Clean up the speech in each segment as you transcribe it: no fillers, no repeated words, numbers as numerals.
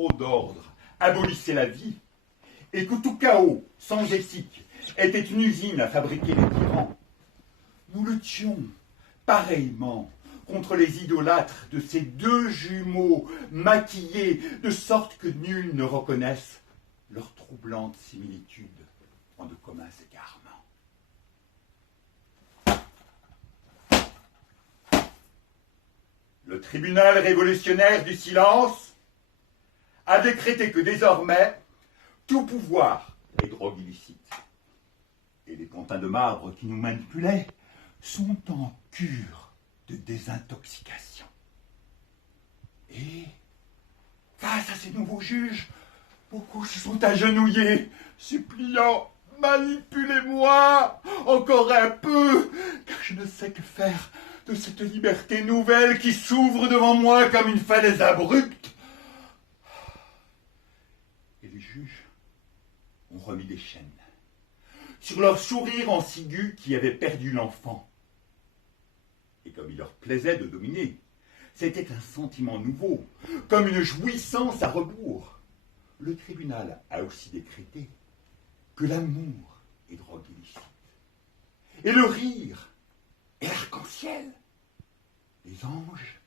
trop d'ordre abolissait la vie, et que tout chaos, sans éthique, était une usine à fabriquer les tyrans, nous luttions pareillement contre les idolâtres de ces deux jumeaux maquillés de sorte que nul ne reconnaisse leur troublante similitude en de communs égarements. Le tribunal révolutionnaire du silence a décrété que désormais tout pouvoir est drogue illicite. Et les pantins de marbre qui nous manipulaient sont en cure de désintoxication. Et face à ces nouveaux juges, beaucoup se sont agenouillés, suppliant « Manipulez-moi encore un peu, car je ne sais que faire de cette liberté nouvelle qui s'ouvre devant moi comme une falaise abrupte. » Et les juges ont remis des chaînes sur leur sourire en ciguë qui avait perdu l'enfant. Et comme il leur plaisait de dominer, c'était un sentiment nouveau, comme une jouissance à rebours. Le tribunal a aussi décrété que l'amour est drogue illicite, et le rire est l'arc-en-ciel, les anges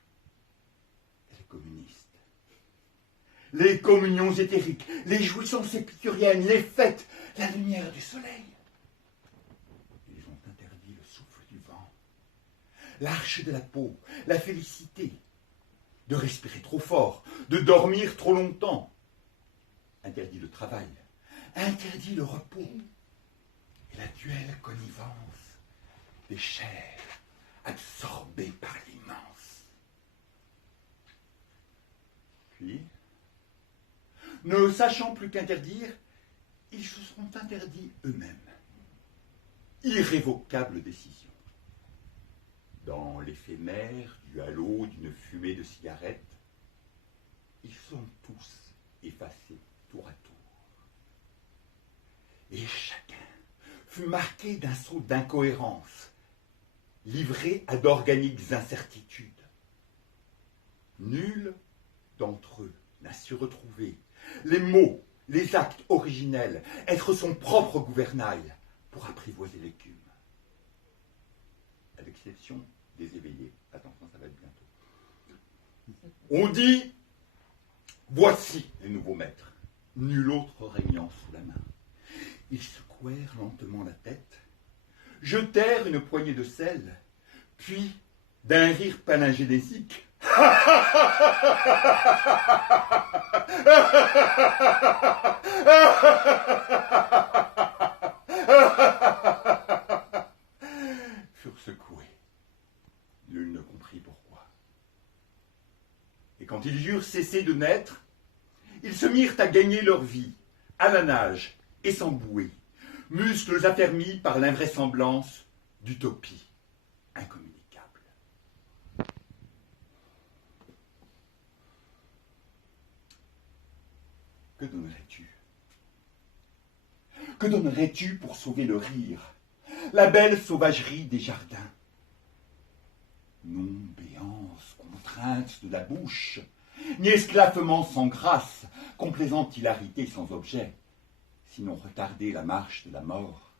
et les communistes, les communions éthériques, les jouissances épicuriennes, les fêtes, la lumière du soleil. Ils ont interdit le souffle du vent, l'arche de la peau, la félicité, de respirer trop fort, de dormir trop longtemps. Interdit le travail, interdit le repos et la duelle connivence des chairs absorbées par l'immense. Puis, ne sachant plus qu'interdire, ils se sont interdits eux-mêmes. Irrévocable décision. Dans l'éphémère du halo d'une fumée de cigarette, ils sont tous effacés tour à tour. Et chacun fut marqué d'un saut d'incohérence, livré à d'organiques incertitudes. Nul d'entre eux n'a su retrouver les mots, les actes originels, être son propre gouvernail pour apprivoiser l'écume. À l'exception des éveillés. Attention, ça va être bientôt. On dit, voici les nouveaux maîtres, nul autre régnant sous la main. Ils secouèrent lentement la tête, jetèrent une poignée de sel, puis, d'un rire palingénésique, furent secoués. Nul ne comprit pourquoi. Et quand ils eurent cessé de naître, ils se mirent à gagner leur vie, à la nage et sans bouée, muscles affermis par l'invraisemblance d'utopie incommunicable. Que donnerais-tu? Que donnerais-tu pour sauver le rire, la belle sauvagerie des jardins? Non béance contrainte de la bouche, ni esclaffement sans grâce, complaisante hilarité sans objet, sinon retarder la marche de la mort,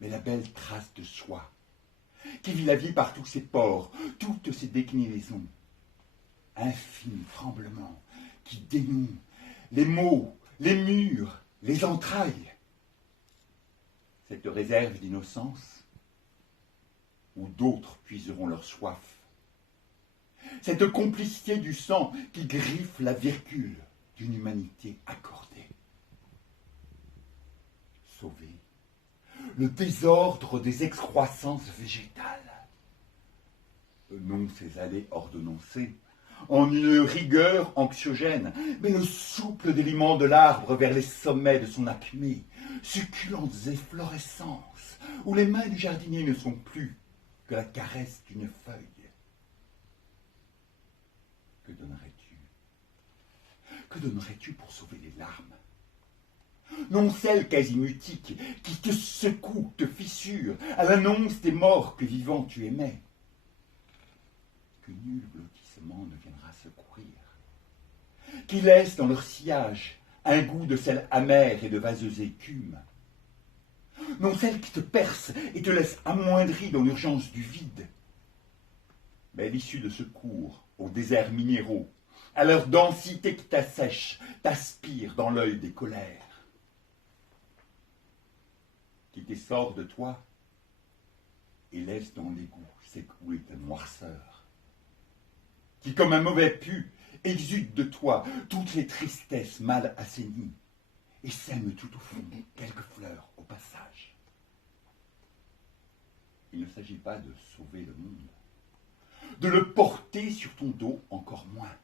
mais la belle trace de soi, qui vit la vie par tous ses pores, toutes ses déclinaisons, infime tremblement qui dénoue les mots, les murs, les entrailles. Cette réserve d'innocence, où d'autres puiseront leur soif. Cette complicité du sang qui griffe la virgule d'une humanité accordée. Sauver le désordre des excroissances végétales. Non ces allées ordonnancées, en une rigueur anxiogène, mais le souple déliement de l'arbre vers les sommets de son acmé, succulentes efflorescences, où les mains du jardinier ne sont plus que la caresse d'une feuille. Que donnerais-tu? Que donnerais-tu pour sauver les larmes? Non celles quasi mutiques qui te secouent, te fissurent, à l'annonce des morts que vivant tu aimais. Que nul blottissement ne viendra secourir. qui laissent dans leur sillage un goût de sel amer et de vaseuse écume. Non celle qui te perce et te laisse amoindri dans l'urgence du vide, mais l'issue de secours aux déserts minéraux, à leur densité qui t'assèche, t'aspire dans l'œil des colères, qui t'essore de toi et laisse dans l'égout s'écouler ta noirceur, qui comme un mauvais pu exude de toi toutes les tristesses mal assainies et sème tout au fond quelques fleurs au passage. Il ne s'agit pas de sauver le monde, de le porter sur ton dos encore moins,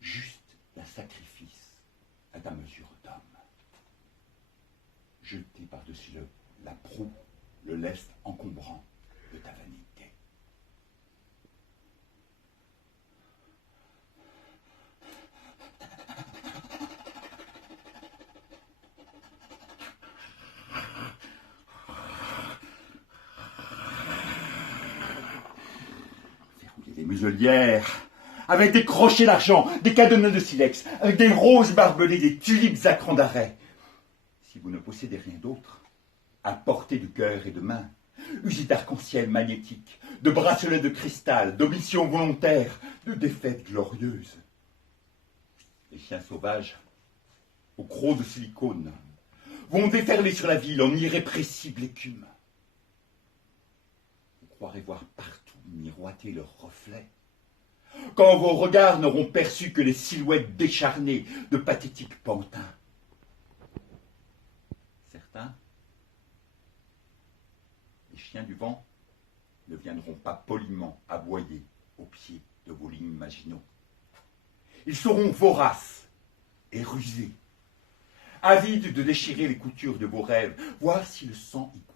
juste d'un sacrifice à ta mesure d'homme. Jeter par-dessus la proue le lest encombrant de ta vanité. Faire rouler des muselières, avec des crochets d'argent, des cadenas de silex, avec des roses barbelées, des tulipes à cran d'arrêt. Si vous ne possédez rien d'autre, à portée de cœur et de main, usez d'arc-en-ciel magnétique, de bracelets de cristal, d'omissions volontaires, de défaites glorieuses. Les chiens sauvages, aux crocs de silicone, vont déferler sur la ville en irrépressible écume. Vous croirez voir partout miroiter leurs reflets, quand vos regards n'auront perçu que les silhouettes décharnées de pathétiques pantins. Certains, les chiens du vent, ne viendront pas poliment aboyer au pied de vos lignes maginaux. Ils seront voraces et rusés, avides de déchirer les coutures de vos rêves, voir si le sang y